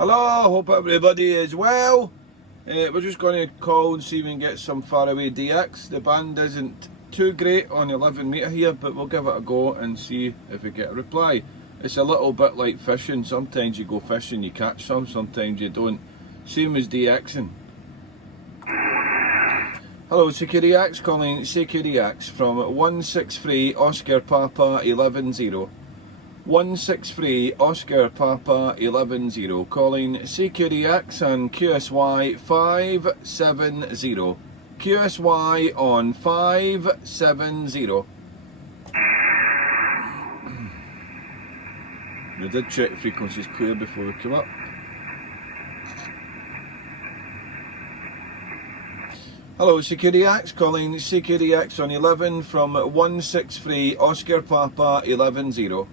Hello, hope everybody is well. We're just going to call and see if we can get some faraway DX. The band isn't too great on 11 metre here, but we'll give it a go and see if we get a reply. It's a little bit like fishing. Sometimes you go fishing, you catch some, sometimes you don't. Same as DXing. Hello, CQDX, calling CQDX from 163 Oscar Papa 110. 163 Oscar Papa 110, calling CQDX and QSY 570. QSY on 570. We did check frequencies clear before we come up. Hello, CQDX, calling CQDX on 11 from 163 Oscar Papa 110.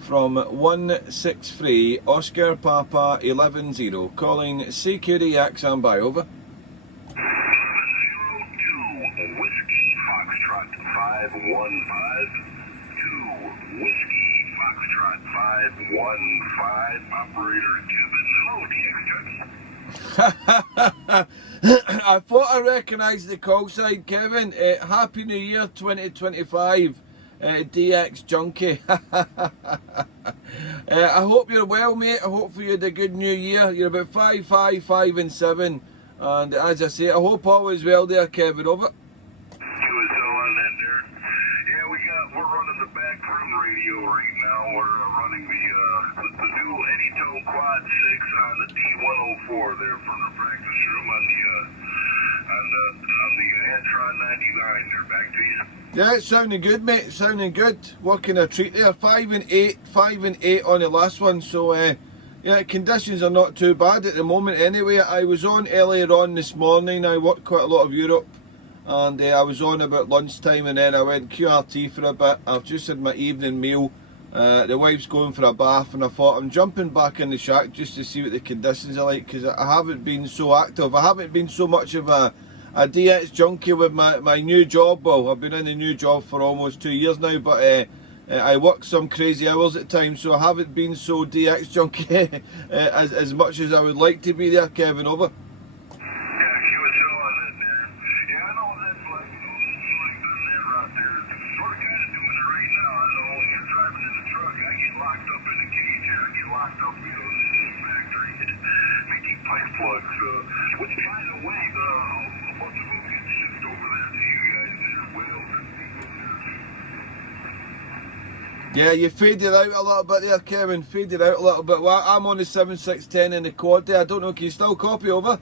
From 163 Oscar Papa 110, calling CQDX and by, over. 02 Whiskey Foxtrot 515, 2 Whiskey Foxtrot 515, operator Kevin. Hello, DX. I thought I recognised the call sign, Kevin. Happy New Year 2025. DX Junkie. I hope you're well, mate. I hope you had a good new year. You're about 5, 5, 5 and 7. And as I say, I hope all is well there, Kevin. Over. QSL on that there. Yeah, we're running the backroom radio right now. We're running the new Anytone Quad 6 on the D104 there from the practice room on the Antron 99 there. Back to you. Yeah, it's sounding good, mate. Sounding good. Working a treat there. 5 and 8 on the last one. So, yeah, conditions are not too bad at the moment anyway. I was on earlier on this morning. I worked quite a lot of Europe. And I was on about lunchtime and then I went QRT for a bit. I've just had my evening meal. The wife's going for a bath and I thought I'm jumping back in the shack just to see what the conditions are like, because I haven't been so active. I haven't been so much of a DX junkie with my new job. Well, I've been in a new job for almost 2 years now, but I work some crazy hours at times, so I haven't been so DX junkie as much as I would like to be there, Kevin. Over. Yeah, you faded out a little bit there, Kevin. Faded out a little bit. Well, I'm on the 7610 in the quad there. I don't know, can you still copy, over?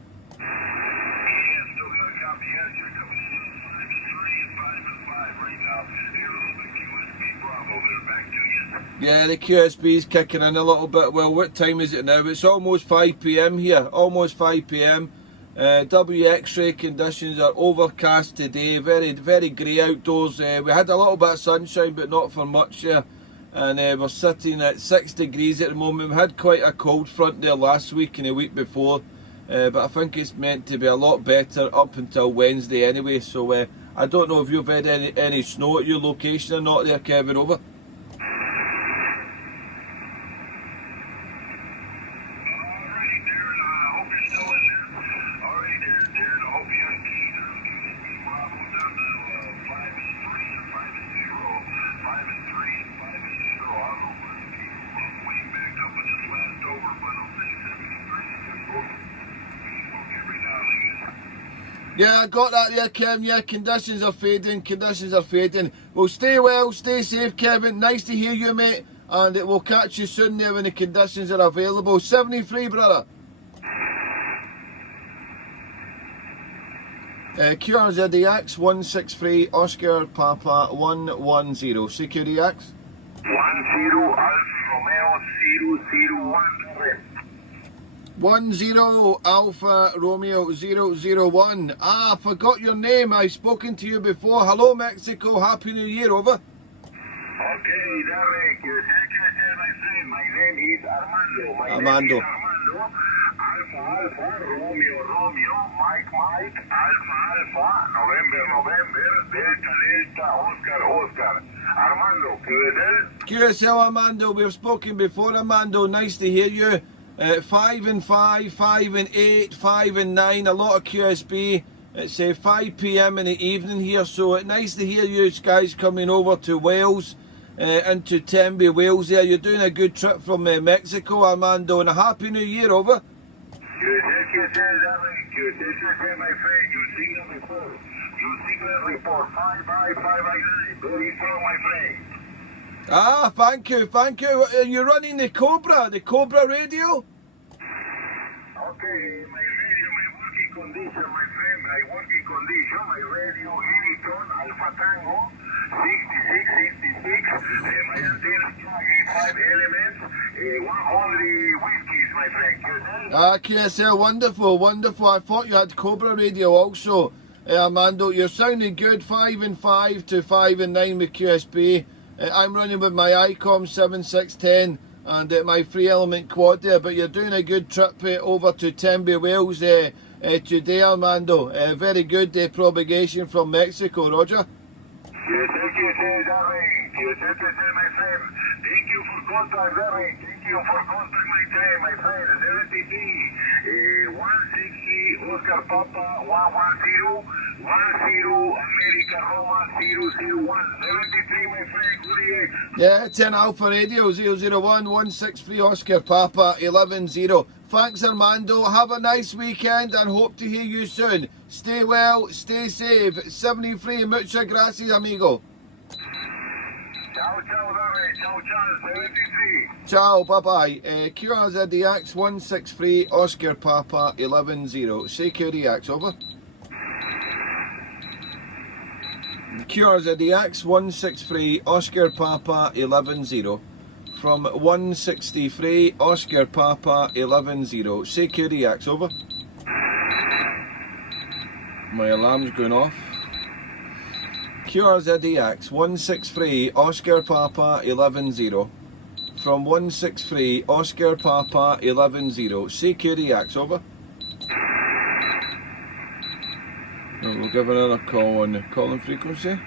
Yeah, the QSB's kicking in a little bit. Well, what time is it now? It's almost 5 PM here. Almost 5 PM. X-ray conditions are overcast today. Very, very grey outdoors. We had a little bit of sunshine, but not for much here. And we're sitting at 6 degrees at the moment. We had quite a cold front there last week and the week before. But I think it's meant to be a lot better up until Wednesday anyway. So I don't know if you've had any snow at your location or not there, Kevin. Over. Yeah, I got that there, Kevin. Yeah, conditions are fading. Conditions are fading. Well, stay well, stay safe, Kevin. Nice to hear you, mate. And we'll catch you soon there when the conditions are available. 73, brother. QRZDX 163 Oscar Papa 110. CQDX 10 Alfa Romeo 10 Alpha Romeo 001. Ah, I forgot your name. I've spoken to you before. Hello, Mexico. Happy New Year. Over. Okay, Darren. My name is Armando. Alfa, Romeo, Mike, Alfa, November, Delta, Oscar. Armando, QSL. QSL, Armando. We've spoken before, Armando. Nice to hear you. 5 and 5, 5 and 8, 5 and 9, a lot of QSB. It's 5 p.m. in the evening here, so it's nice to hear you guys coming over to Wales, into Tembe, Wales there. You're doing a good trip from Mexico, Armando, and a Happy New Year, over. My friend, your signal report. Your signal report 55559. Very strong, my friend. Ah, thank you, thank you. Are you running the Cobra radio? Okay, my radio, my working condition, my friend, my working condition, my radio, Anytone, Alpha Tango, 6666, my antenna strong, 5 elements, 100 whiskeys, my friend. Ah, QSL, wonderful, wonderful. I thought you had Cobra radio also. Armando, you're sounding good, 5 and 5 to 5 and 9 with QSB. I'm running with my ICOM 7610 and my 3 element quad there, but you're doing a good trip over to Tembe, Wales today, Armando. Very good propagation from Mexico, Roger. Thank you, Darren. My friend. Thank you for contact, Darren. Thank you for contact, my friend. 73, 160, Oscar Papa, 110, 10, America Roma, 001. 73, my friend. Yeah, 10 Alpha Radio, 001, 163, Oscar Papa, 11-0. Thanks, Armando. Have a nice weekend and hope to hear you soon. Stay well, stay safe. 73, muchas gracias, amigo. Ciao, Darren. Ciao, 73. Ciao, bye-bye. QRZDX 163, Oscar Papa, 11-0. Say QRDX, over. QRZDX 163, Oscar Papa, 11-0. From 163, Oscar Papa, 11-0. Say QRDX, over. My alarm's going off. QRZDX 163, Oscar Papa, 11-0. From 163, Oscar Papa, 11-0. Say QRDX, over. We'll give another call on the calling frequency.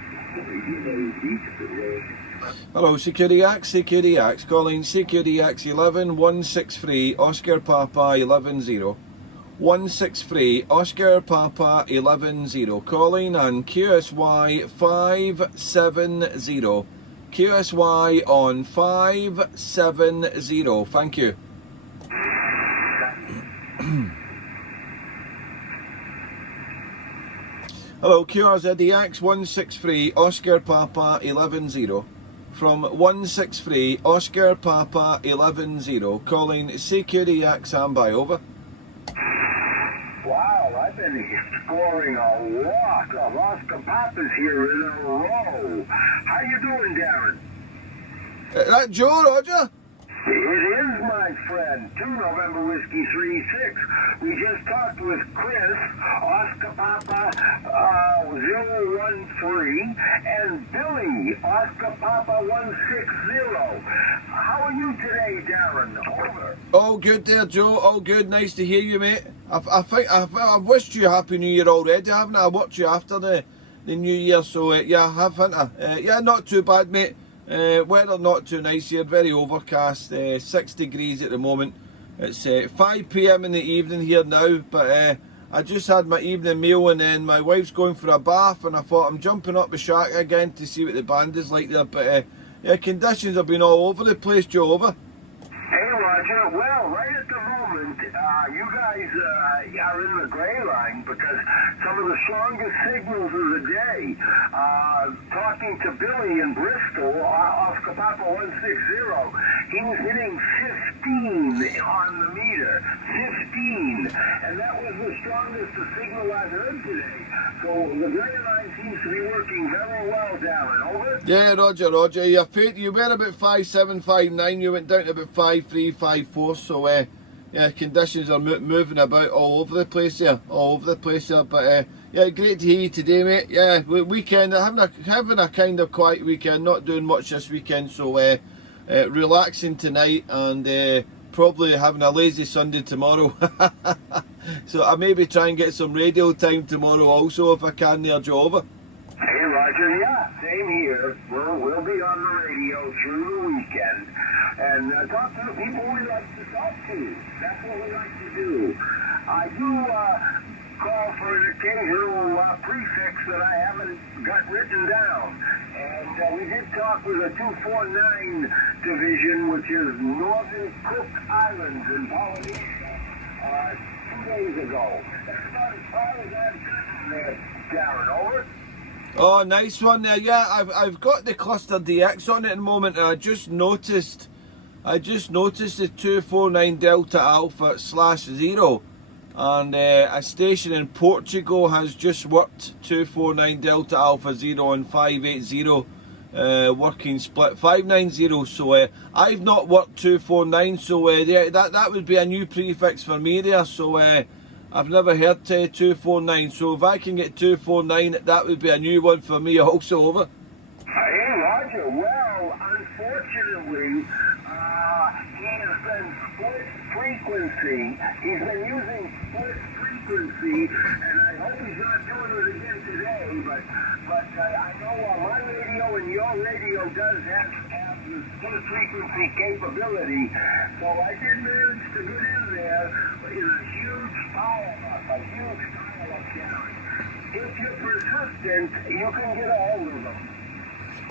Hello, CQDX, calling CQDX 11 163, Oscar Papa 11-0. 163, Oscar Papa 11-0, calling on QSY 570. QSY on 570, thank you. Hello, QRZDX 163, Oscar Papa 11-0. From 163, Oscar Papa 11-0, calling CQDX standby, over. Wow, I've been exploring a lot of Oscar Papas here in a row. How you doing, Darren? That Joe, Roger? It is, my friend. 2 November Whiskey 36. We just talked with Chris, Oscar Papa 013, and Billy, Oscar Papa 160. How are you today, Darren? Over. All good there, Joe. All good. Nice to hear you, mate. I think I've wished you a Happy New Year already, haven't I? I watched you after the New Year, so yeah, I have, haven't I? Yeah, not too bad, mate. Weather not too nice here, very overcast, 6 degrees at the moment. It's 5 p.m. in the evening here now, but I just had my evening meal and then my wife's going for a bath and I thought I'm jumping up the shack again to see what the band is like there, but yeah, conditions have been all over the place, Joe, over. Hey, Roger. Well, right at the moment, you guys are in the gray line because some of the strongest signals of the day, talking to Billy in Bristol, Oscar Papa 160, he was hitting 15 on the meter. 15. And that was the strongest signal I've heard today. So the gray line seems to be working very well, Darren. Over? Yeah, Roger. You were about 5.759, you went down to about 5.3, 5.4, so yeah, conditions are moving about all over the place there, but yeah, great to hear you today, mate. Yeah, weekend, having a kind of quiet weekend, not doing much this weekend, so relaxing tonight and probably having a lazy Sunday tomorrow. So I maybe try and get some radio time tomorrow also if I can there, Joe, over. Hey, Roger, yeah, same here. We'll be on the radio through the weekend. And and talk to the people we like to talk to. That's what we like to do. I do call for an occasional prefix that I haven't got written down. And we did talk with a 249 division, which is Northern Cook Islands in Polynesia, 2 days ago. That's about as far as I've gotten there, Darren. Over. Oh, nice one there. Yeah, I've got the cluster DX on it at the moment, and I just noticed the 249 Delta Alpha /0, and a station in Portugal has just worked 249 Delta Alpha 0 and 580 working split 590. So I've not worked 249, so yeah, that would be a new prefix for me there. So I've never heard 249, so if I can get 249, that would be a new one for me also. Over. Hey, Roger. Well, unfortunately, he has been split frequency. He's been using split frequency, and I hope he's not doing it again today, but I know my radio and your radio does have the split frequency capability, so I did manage to get in there in a huge pile-up, Darren. If you're persistent, you can get a hold of them.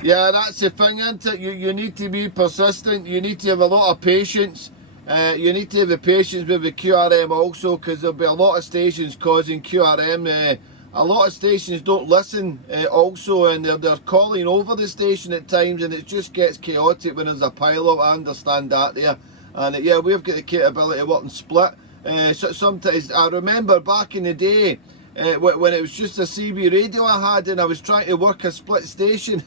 Yeah, that's the thing, isn't it? You need to be persistent. You need to have a lot of patience. You need to have the patience with the QRM also, because there'll be a lot of stations causing QRM. A lot of stations don't listen also, and they're calling over the station at times, and it just gets chaotic when there's a pile-up. I understand that there. And yeah, we've got the capability of working split. So sometimes, I remember back in the day, when it was just a CB radio I had, and I was trying to work a split station,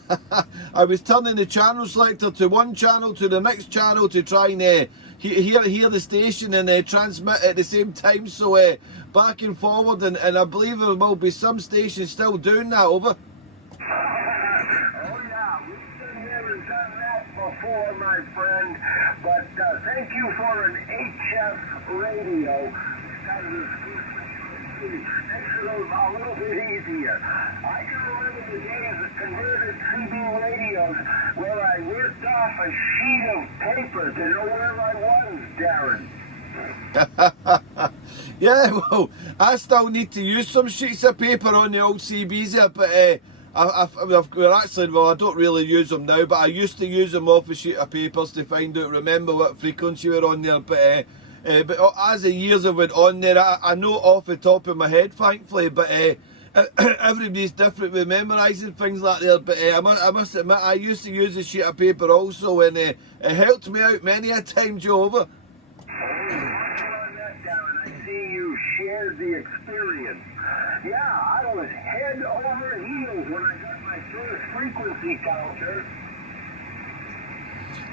I was turning the channel selector to one channel to the next channel to try and hear the station and transmit at the same time. So back and forward, and I believe there will be some stations still doing that. Over. Oh yeah, we've been there and done that before, my friend. But thank you for an HF radio. Makes it a little bit easier. I can remember the days of converted CB radios where I ripped off a sheet of paper to know where I was, Darren. Yeah, well, I still need to use some sheets of paper on the old CBs there, but I don't really use them now, but I used to use them off a sheet of papers to remember what frequency we're on there, but as the years have went on there, I know off the top of my head, thankfully, but everybody's different with memorising things like that. But I must admit, I used to use a sheet of paper also, and it helped me out many a time, Joe. Over. I see you shared the experience. Yeah, I was head over heels when I got my first frequency counter.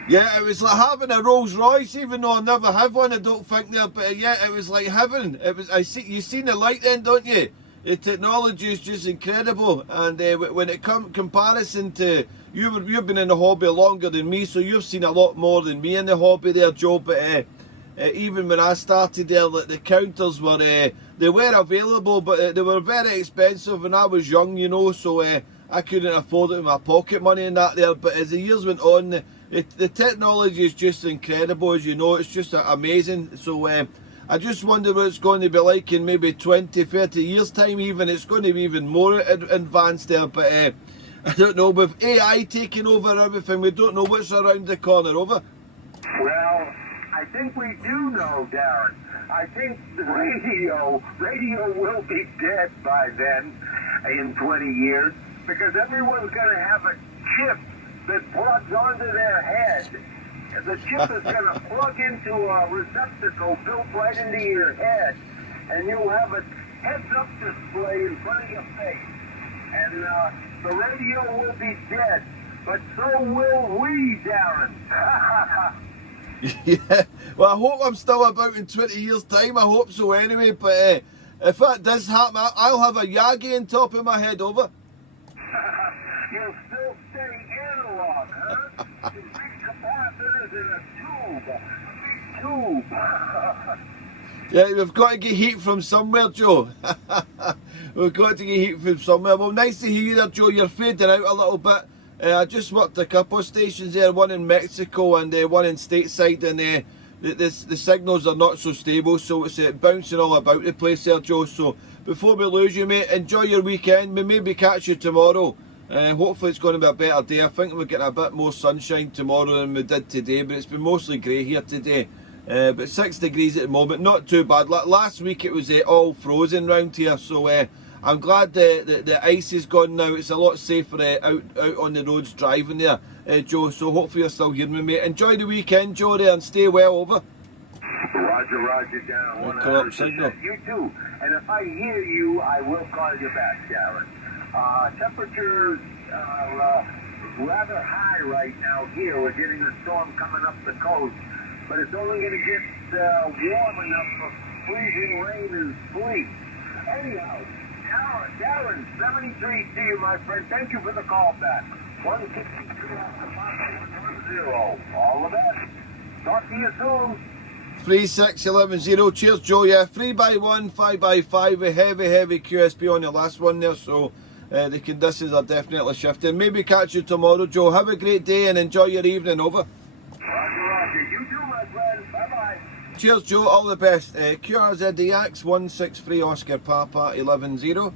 Yeah, it was like having a Rolls Royce, even though I never have one, I don't think there. But yeah, it was like heaven. It was. You seen the light then, don't you? The technology is just incredible, and when it comes comparison to you've been in the hobby longer than me, so you've seen a lot more than me in the hobby there, Joe. But even when I started there, the counters were they were available, but they were very expensive when I was young, you know. So I couldn't afford it with my pocket money and that there. But as the years went on, the technology is just incredible, as you know. It's just amazing. So I just wonder what it's going to be like in maybe 20, 30 years time even. It's going to be even more advanced there. But I don't know, with AI taking over everything, we don't know what's around the corner. Over. Well, I think we do know, Darren. I think the radio will be dead by then, in 20 years, because everyone's going to have a chip that plugs onto their head. The chip is going to plug into a receptacle built right into your head, and you'll have a heads-up display in front of your face. And the radio will be dead, but so will we, Darren. Yeah, well, I hope I'm still about in 20 years' time. I hope so anyway, but if that does happen, I'll have a Yagi on top of my head. Over. You'll still stay analog, huh? Big capacitors in a tube. Yeah, we've got to get heat from somewhere, Joe. We've got to get heat from somewhere. Well, nice to hear you there, Joe. You're fading out a little bit. I just worked a couple of stations there, one in Mexico and one in stateside, and the signals are not so stable, so it's bouncing all about the place there, Joe. So before we lose you, mate, enjoy your weekend. We maybe catch you tomorrow. Hopefully it's going to be a better day. I think we're getting a bit more sunshine tomorrow than we did today, but it's been mostly grey here today. But 6 degrees at the moment, not too bad. Last week it was all frozen round here, so I'm glad the ice is gone now. It's a lot safer out on the roads driving there, Joe. So hopefully you're still hearing me, mate. Enjoy the weekend, Joe, there, and stay well, over. Roger, down. Corrupt signal. You too. And if I hear you, I will call you back, Darren. Temperatures are rather high right now here. We're getting a storm coming up the coast, but it's only going to get warm enough for freezing rain and sleet. Anyhow, Darren, 73 to you, my friend. Thank you for the call back. 163 All the best. Talk to you soon. 3611. Cheers, Joe. Yeah, 3x1, 5x5, a heavy QSP on the last one there, so the conditions are definitely shifting. Maybe catch you tomorrow, Joe. Have a great day and enjoy your evening, over. Roger. You too, my friend. Bye-bye. Cheers, Joe. All the best. QRZ DX 163 Oscar Papa 11-0.